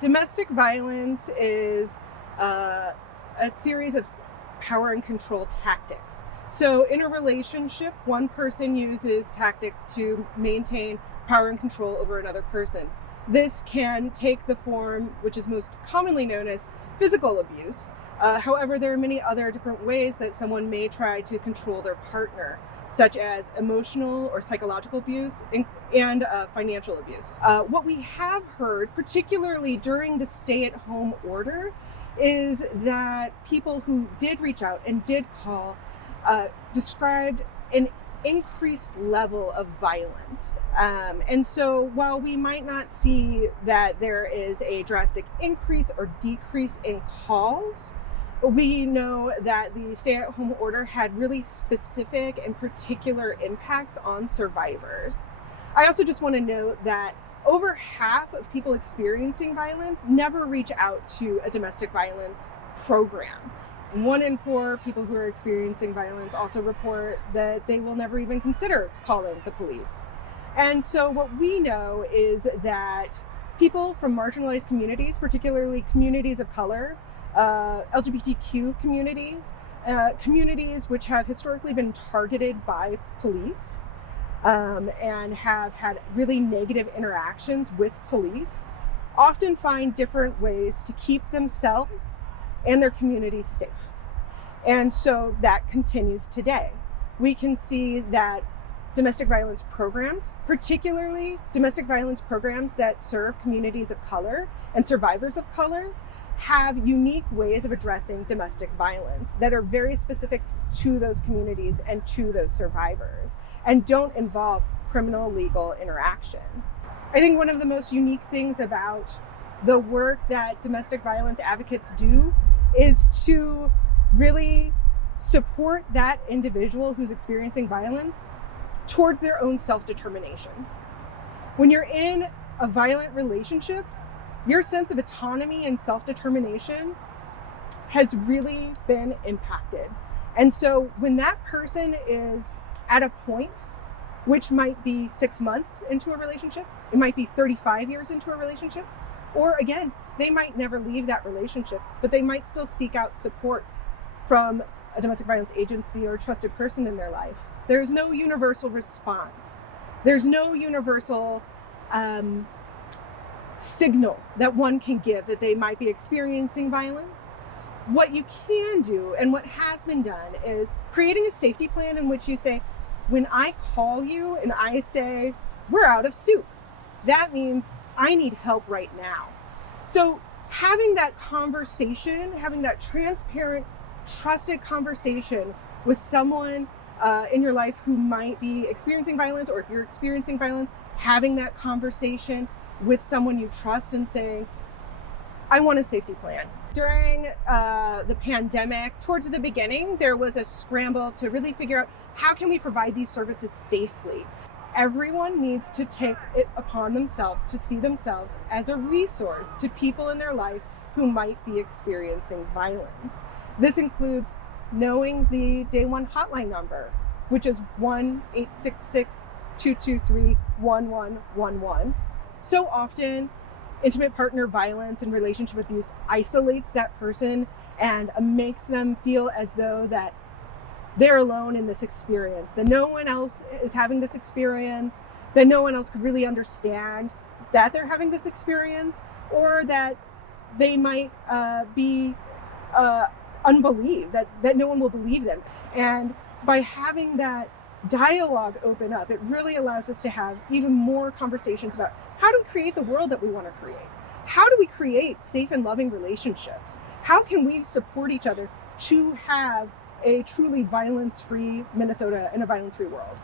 Domestic violence is a series of power and control tactics. So in a relationship, one person uses tactics to maintain power and control over another person. This can take the form, which is most commonly known as physical abuse. However, there are many other different ways that someone may try to control their partner, such as emotional or psychological abuse and financial abuse. What we have heard, particularly during the stay-at-home order, is that people who did reach out and did call described an increased level of violence. And so while we might not see that there is a drastic increase or decrease in calls, we know that the stay-at-home order had really specific and particular impacts on survivors. I also just want to note that over half of people experiencing violence never reach out to a domestic violence program. 1 in 4 people who are experiencing violence also report that they will never even consider calling the police. And so what we know is that people from marginalized communities, particularly communities of color, LGBTQ communities, communities which have historically been targeted by police and have had really negative interactions with police, often find different ways to keep themselves and their communities safe. And so that continues today. We can see that domestic violence programs, particularly domestic violence programs that serve communities of color and survivors of color, have unique ways of addressing domestic violence that are very specific to those communities and to those survivors, and don't involve criminal legal interaction. I think one of the most unique things about the work that domestic violence advocates do is to really support that individual who's experiencing violence towards their own self-determination. When you're in a violent relationship, your sense of autonomy and self-determination has really been impacted. And so when that person is at a point, which might be 6 months into a relationship, it might be 35 years into a relationship, or again, they might never leave that relationship, but they might still seek out support from a domestic violence agency or a trusted person in their life. There's no universal response. There's no universal signal that one can give that they might be experiencing violence. What you can do, and what has been done, is creating a safety plan in which you say, when I call you and I say, we're out of soup, that means I need help right now. So having that conversation, having that transparent, trusted conversation with someone in your life who might be experiencing violence, or if you're experiencing violence, having that conversation with someone you trust and saying, I want a safety plan. During the pandemic, towards the beginning, there was a scramble to really figure out how can we provide these services safely. Everyone needs to take it upon themselves to see themselves as a resource to people in their life who might be experiencing violence. This includes knowing the Day One hotline number, which is 1-866-223-1111. So often, intimate partner violence and relationship abuse isolates that person and makes them feel as though that they're alone in this experience, that no one else is having this experience, that no one else could really understand that they're having this experience, or that they might be unbelieved, that no one will believe them. And by having that dialogue open up, it really allows us to have even more conversations about how do we create the world that we want to create? How do we create safe and loving relationships? How can we support each other to have a truly violence-free Minnesota and a violence-free world?